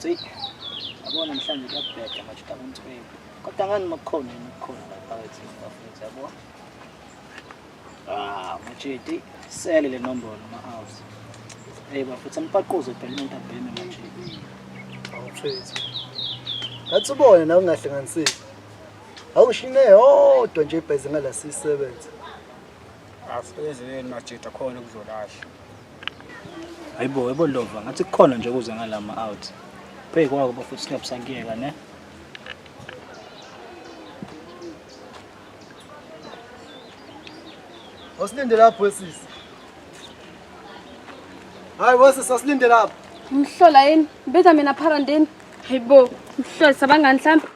bafethu yabona namhlanje kuyabheda manje uTakunthweni kodwa ngani makukhona lapha ethi bafethu yabo machidi sele le nombolo ma-house bafethu amqaquze phela umuntu abheme machidi awufethu ngathi ubone nawe ungahlanganisisi awushine yodwa nje ibheze ngala sisebenza asikezeni machidi akhona ukuzolahla hayibo lova ngathi kukhona nje kuze ngalama out phe kwako bafethu singabusankiyeka ne Wasilinde lapho wesisi. Hayi wesisi asilinde lapho. Ngihlola yini? Betha mina pharandeni. Hayibo, ngihlola sabangani mhlawumbe.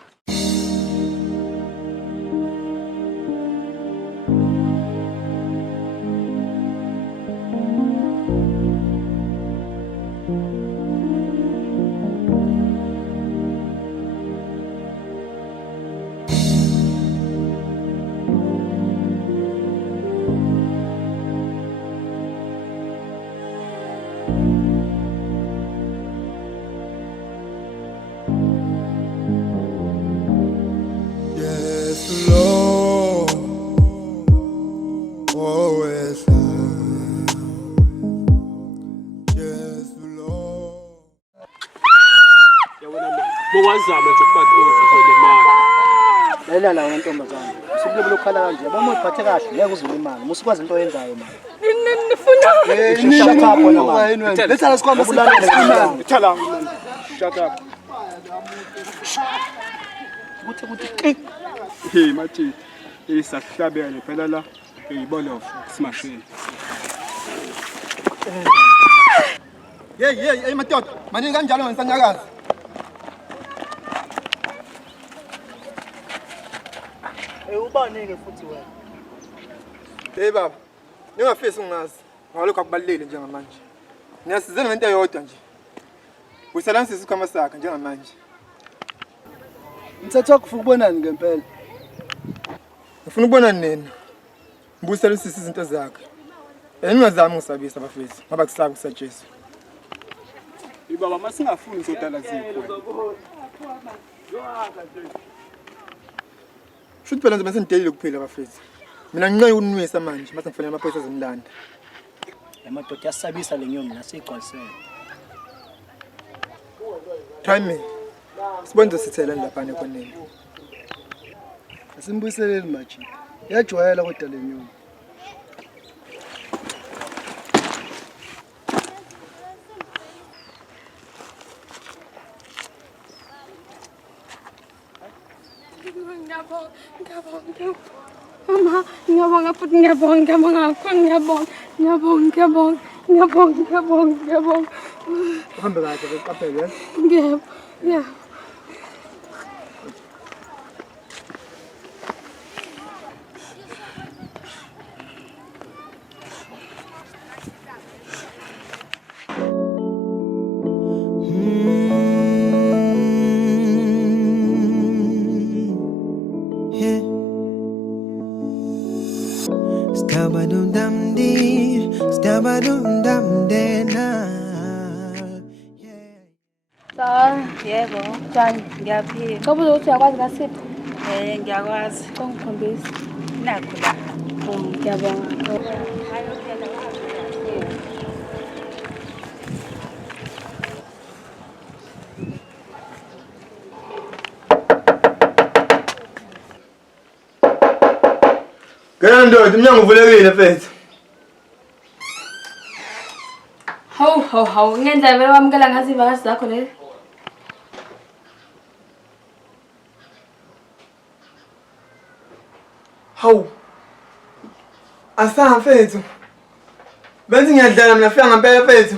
Bowazama nje ukuphatha uzule imali. Lela la ntombazana. Usibule lokhala kanje. Yabona uyiphathe kahle ngeke uzule imali. Musikwazi into oyenzayo manje. Nifuna Shut up wena manje. Letha la sikhombe Ubulalele imali. Thala. Shut up. Kuthi Hey mathi isahlabele phela la eyibolofu simashini. Hey madoda, manje kanjalo ngisanyakaza. Ubanike futhi wena. Hey baba, ningafisi ungazi. Ngalokho akubalulekile njengamanje. Ngiyasizana ngento eyodwa nje. Uyisalansisa ikhama sakhe njengamanje. Mthetho kufuka ubonani ngempela. Ngifuna ukubona nina. Mbuyisela usisi izinto zakhe. Ningazami ngisabisa bafethu, ngoba kusabi kusatshisa. Ibaba masingafuni sodala zikho. Shuthi phela nje sengidelile kuphela bafethu. Mina nginqe ukunwisa manje, mase ngifanele amaphoyisa azimlanda. Emadoda yasabisa lenyomi naseyigcwalisele. Time. Sibonze sithela lapha nekoneni. Asimbuyiseleni manje. Yajwayela kodwa lenyoni. Mama, ngiyabonga futhi ngiyabonga kakhulu. Uhambe kahle uqaphele. Yeah. Yebo. Njani? Ngiyaphila. Ngoba uthi uyakwazi ngasiphi? Ngiyakwazi. Ngikhombisa. Nakho la. Ngiyabonga. Ngena ndoda, umnyango uvulekile mfethu. Hawu. Ngendlela vele wamukela ngazi ivakashi zakho leli. Hawu. Asa mfethu. Benzi ngiyadlala mina fika ngempela mfethu.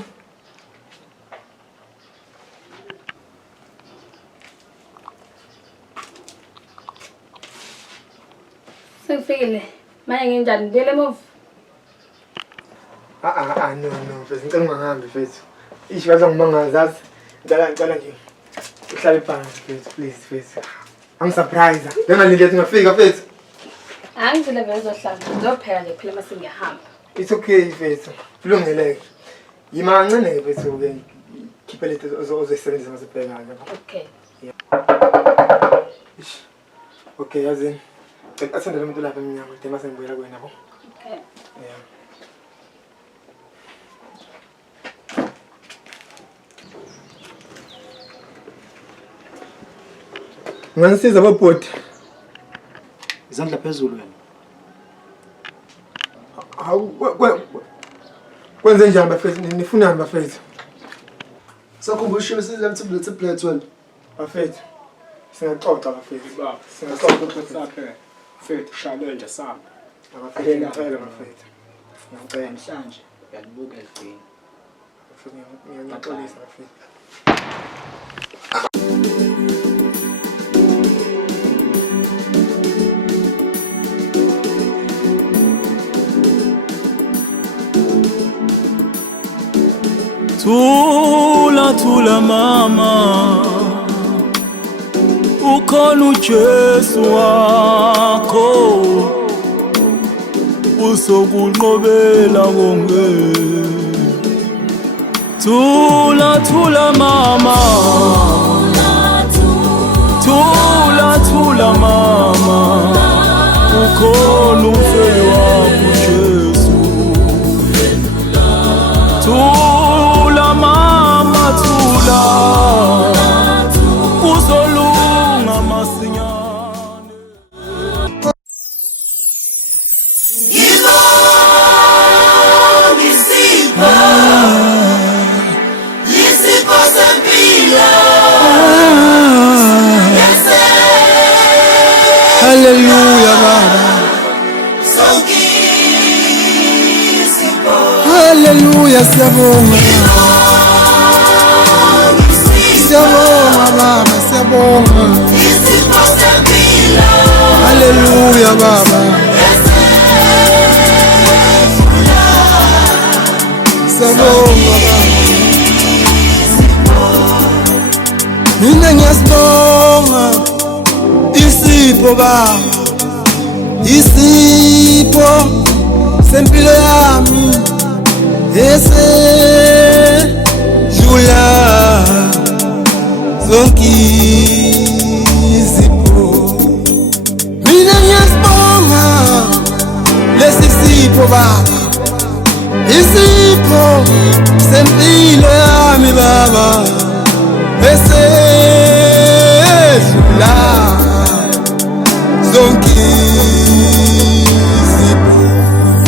Sengifikile. Manje nginjani? Ngibuyele emuva. No mfethu ngicela ungahambi mfethu. Ishi badla ngimangazazi. Ngicela nje. Uhlale phansi mfethu please mfethu. Angisurprise. Ngingalindele ngafika mfethu. Angizile vele uzohlala. Ngizophela nje phela mase ngiyahamba. It's okay mfethu. Kulungeleke. Yima kancane mfethu ke. khiphe lethe ozosebenzisa masibhekana. Okay. Okay, yazini. Athanda lo muntu lapha emnyango, de mase ngibuyela kuwena bo. Okay. Yeah. Ngangisiza babhodi. Izandla phezulu wena. Kwenze njani bafethu? Nifunani bafethu? Sakhumbushiwe sizamthibule tablet wena. Bafethu. Singaxoxa bafethu. Baba, Singaxoxa sakhe. Mfethu challenge sami. bafethu. Ngicela bafethu. Ngicela. Namhlanje uyalibuka elifini. Ngiyaxolisa bafethu. Thula thula mama, ukhona uJesu wakho uzokunqobela konke. Thula thula mama, thula thula mama, ukhona umfeli wakho uJesu. Thula mama, thula, kuzolunga masinyane. Hallelujah, Baba. Hallelujah, siyabonga. Siyabonga Baba, siyabonga. Hallelujah, Baba. Siyabonga Baba. Mina ngiyasibonga isipho Baba. Isipho sempilo yami esedlula zonke izipho. Mina ngiyasibonga lesi sipho Baba, isipho sempilo yami Baba esedlula zonke izipho.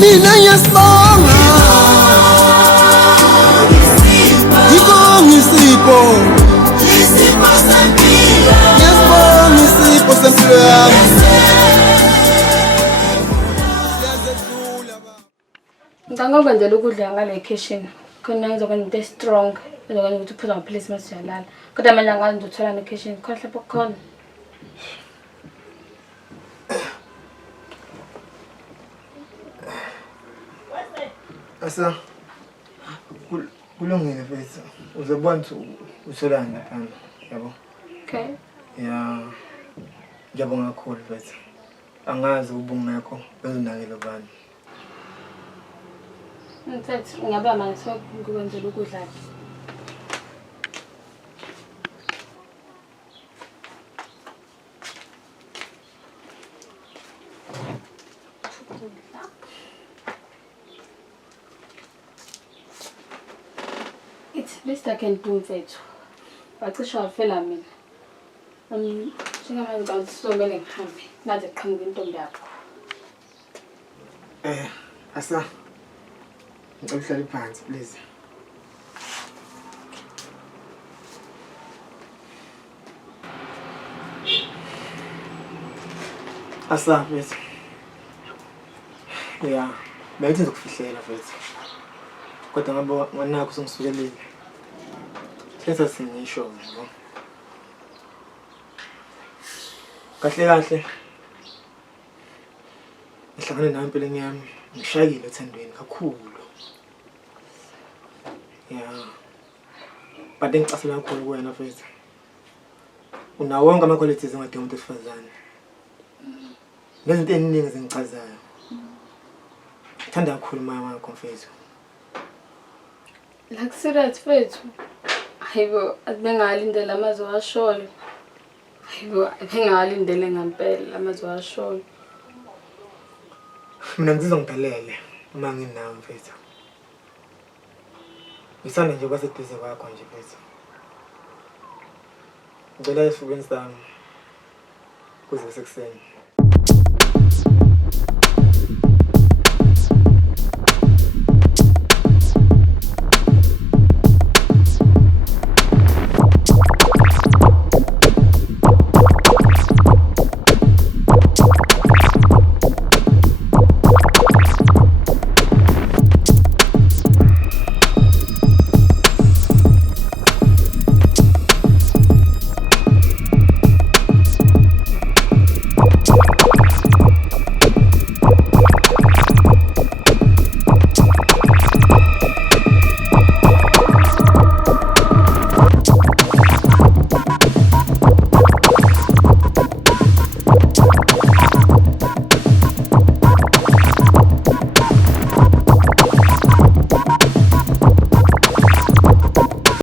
Mina ngiyasibonga isipho sempilo, ngiyasibonga isipho sempilo yami. Ngicanga ukwenzela ukudla ngale kitchen. Khona ngizokwenza into strong. Ngizokwenza ukuthi uphuza amaphilisi mase uyalala. Kodwa manje angazi ngizothola ne kitchen. Khona lapho khona. Asa kulungile mfethu. Uzobona ukuthi utholani lapha, yabo? Okay. Yeah. Ngiyabonga kakhulu mfethu. Angazi ubungekho bezonakela bani. Mfethu ngiyaba manje sokukwenzela ukudla. It's least I can do mfethu. Bacisha wafela mina. Njengamanje ngizomele ngihambe. Naze qhamuka intombi yakho. Asa. Ngicela uhlale phansi please. Asa mfethu. Yeah, bengithi ngizokufihlela mfethu. Kodwa ngabe nganakho sengisukelile. Letha singisho yabo. Kahle kahle. Ngihlangane nawe empilweni yami, ngishayile ethandweni kakhulu. Yeah. But ngicasela kakhulu kuwena mfethu. Unawo wonke ama qualities engadinga umuntu esifazane. Nezinto eziningi zingichazayo. Ngithanda kakhulu mama wakho mfethu. Like serious mfethu. Hayibo, abengalindele amazwi washolo. Hayibo, abengalindele ngempela amazwi washolo. Mina ngizizwa ngiphelele uma nginawe mfethu. Ngisanda nje kwaseduze kwakho nje mfethu. Ngicela esifubeni sami kuze sekuseni.